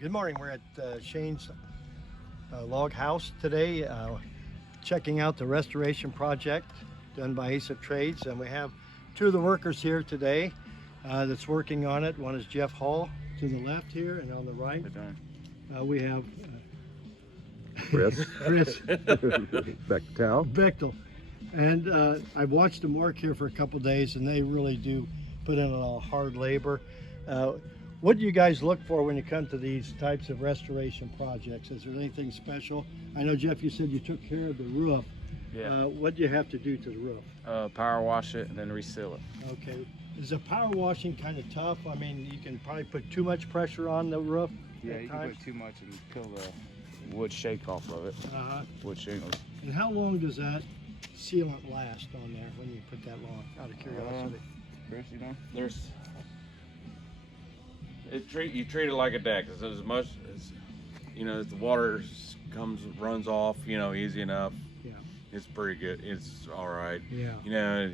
Good morning. We're at Shane's log house today, checking out the restoration project done by Ace of Trades. And we have two of the workers here today that's working on it. One is Jeff Hall to the left here, and on the right we have Chris Chris Bechtol. Bechtol. And I've watched them work here for a couple days, and they really do put in a lot of hard labor. What do you guys look for when you come to these types of restoration projects? Is there anything special? I know, Jeff, you said you took care of the roof. Yeah. What do you have to do to the roof? Power wash it and then reseal it. Okay. Is the power washing kind of tough? I mean, you can probably put too much pressure on the roof. Yeah, you can put too much and kill the wood shake off of it. Wood shingles. And how long does that sealant last on there when you put that long, out of curiosity? Chris, you know? You treat it like a deck. As much as if the water runs off, easy enough. Yeah. It's pretty good. It's all right. Yeah.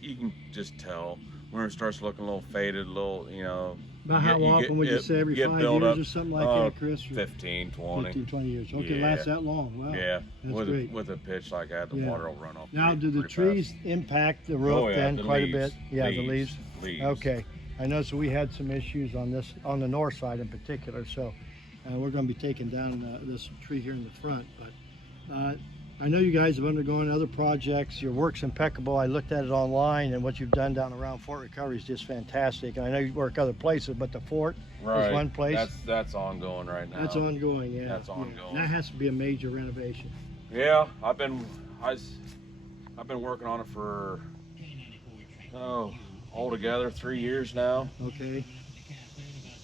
You can just tell when it starts looking a little faded, About how often would you say, every 5 years or something like that, Chris? 15, 20. 15, 20 years. Okay, Yeah. lasts that long. Wow. Yeah. That's With great. with a pitch like that, the Yeah. water will run off. Now, do the pretty trees fast. impact the roof Oh, yeah, then the quite leaves, a bit? Yeah, the leaves. Leaves. Okay. I know, so we had some issues on the north side in particular, so we're going to be taking down this tree here in the front. But I know you guys have undergone other projects. Your work's impeccable. I looked at it online, and what you've done down around Fort Recovery is just fantastic. And I know you work other places, but the fort is one place. That's ongoing right now. That's ongoing, yeah. That's yeah. ongoing. That has to be a major renovation. Yeah, I've been working on it for altogether 3 years now. Okay,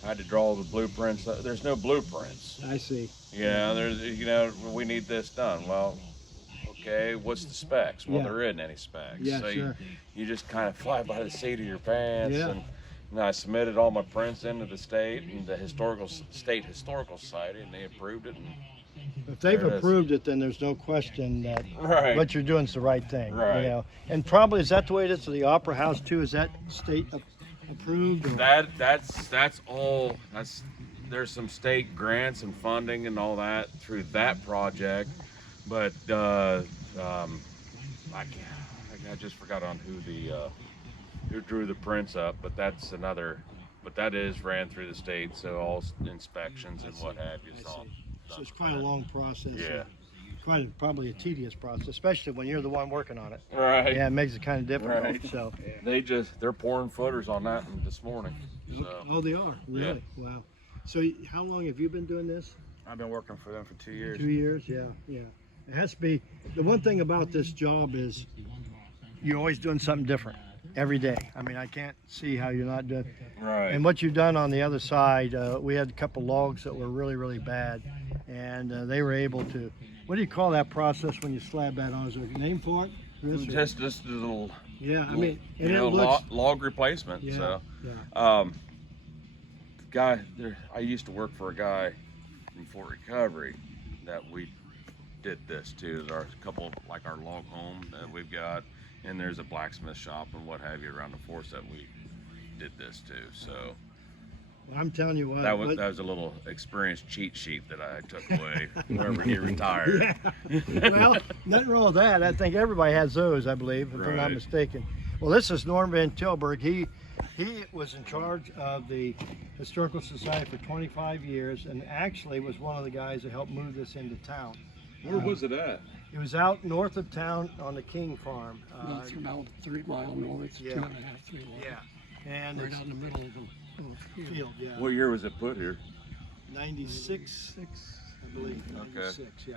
I had to draw the blueprints. There's no blueprints. I see. Yeah, we need this done. Well, okay, what's the specs? Well, Yeah. there isn't any specs. Yeah, so sure. you just kind of fly by the seat of your pants. Yeah. And I submitted all my prints into the state and the state historical society, and they approved it. And If they've There it is. approved it, then there's no question that Right. what you're doing is the right thing. Right. And probably, is that the way it is to the Opera House too? Is that state approved? Or? That's all. There's some state grants and funding and all that through that project, but I just forgot on who drew the prints up. But that's another. But that is ran through the state, so all inspections and what have you. So it's quite a long process. Yeah. Probably a tedious process, especially when you're the one working on it. Right. Yeah, it makes it kind of difficult. Right. So. They're pouring footers on that this morning. So. Oh, they are really. Wow. So how long have you been doing this? I've been working for them for 2 years. 2 years. Yeah, yeah. It has to be. The one thing about this job is you're always doing something different every day. I mean, I can't see how you're not doing. Right. And what you've done on the other side, we had a couple logs that were really, really bad, and they were able to. What do you call that process when you slab that on? Is there a name for it? Chris, or- Just a little. Yeah, I mean, and You know, it looks. log replacement. Yeah, So, yeah. the guy there, I used to work for a guy from Fort Recovery that we did this to. There's our couple, like our log home that we've got, and there's a blacksmith shop and what have you around the forest that we did this to. So Well, I'm telling you what. that was a little experience cheat sheet that I took away whenever he retired. Yeah. Well, nothing wrong with that. I think everybody has those, I believe, if I'm not Right. mistaken. Well, this is Norm Van Tilburg. He was in charge of the Historical Society for 25 years, and actually was one of the guys that helped move this into town. Where was it at? It was out north of town on the King Farm. It's about 3 mile north, yeah. 2.5, 3 miles. Yeah, and Right it's out in the middle of the field. Yeah, What year was it put here? 96, I believe. Okay. 96, yeah.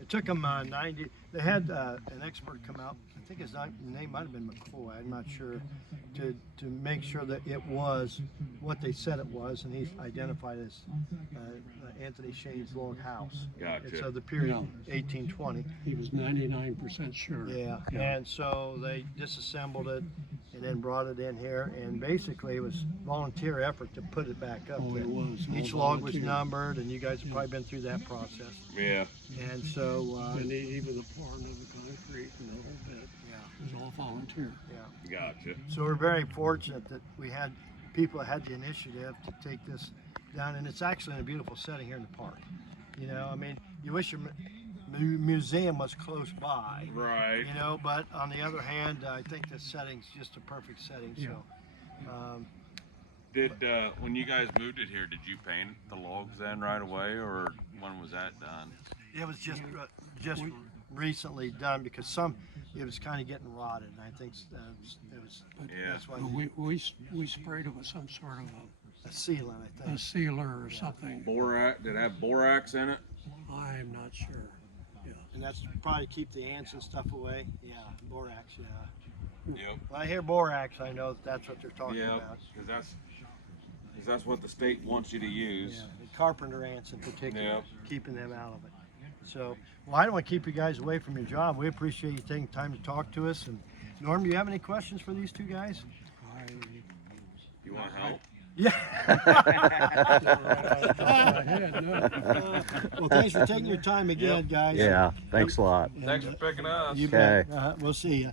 It took them 90. They had an expert come out. I think his name might have been McCoy. I'm not sure. To make sure that it was what they said it was, and he's identified as Anthony Shane's log house. Gotcha. It's of the period 1820. He was 99% sure. Yeah. And so they disassembled it and then brought it in here, and basically it was volunteer effort to put it back up. Oh, there. it was. all Each log was volunteer. numbered, and you guys have probably been through that process. Yeah. And so, And even the pouring of the concrete and the whole bit yeah, was all volunteer. yeah. Gotcha. So we're very fortunate that we had people that had the initiative to take this down, and it's actually in a beautiful setting here in the park. You know, I mean, you wish your museum was close by. Right. You know, but on the other hand, I think the setting's just a perfect setting. So, Did when you guys moved it here, did you paint the logs then right away, or when was that done? it was just recently done because it was kind of getting rotted, and I think it was Yeah. that's why We sprayed it with some sort of a sealant, I a think. sealer or something. Borax? Did it have borax in it? I'm not sure. And that's probably keep the ants and stuff away. Yeah, borax. Yeah. Yep. When I hear borax, I know that's what they're talking Yep. about. Because that's what the state wants you to use. Yeah, the carpenter ants in particular, Yeah. keeping them out of it. So, well, I don't want to keep you guys away from your job. We appreciate you taking time to talk to us. And Norm, do you have any questions for these two guys? You want help? Yeah. No. Well, thanks for taking your time again, guys. Yeah, thanks a lot. And, Thanks for picking us. You bet. Okay. We'll see you.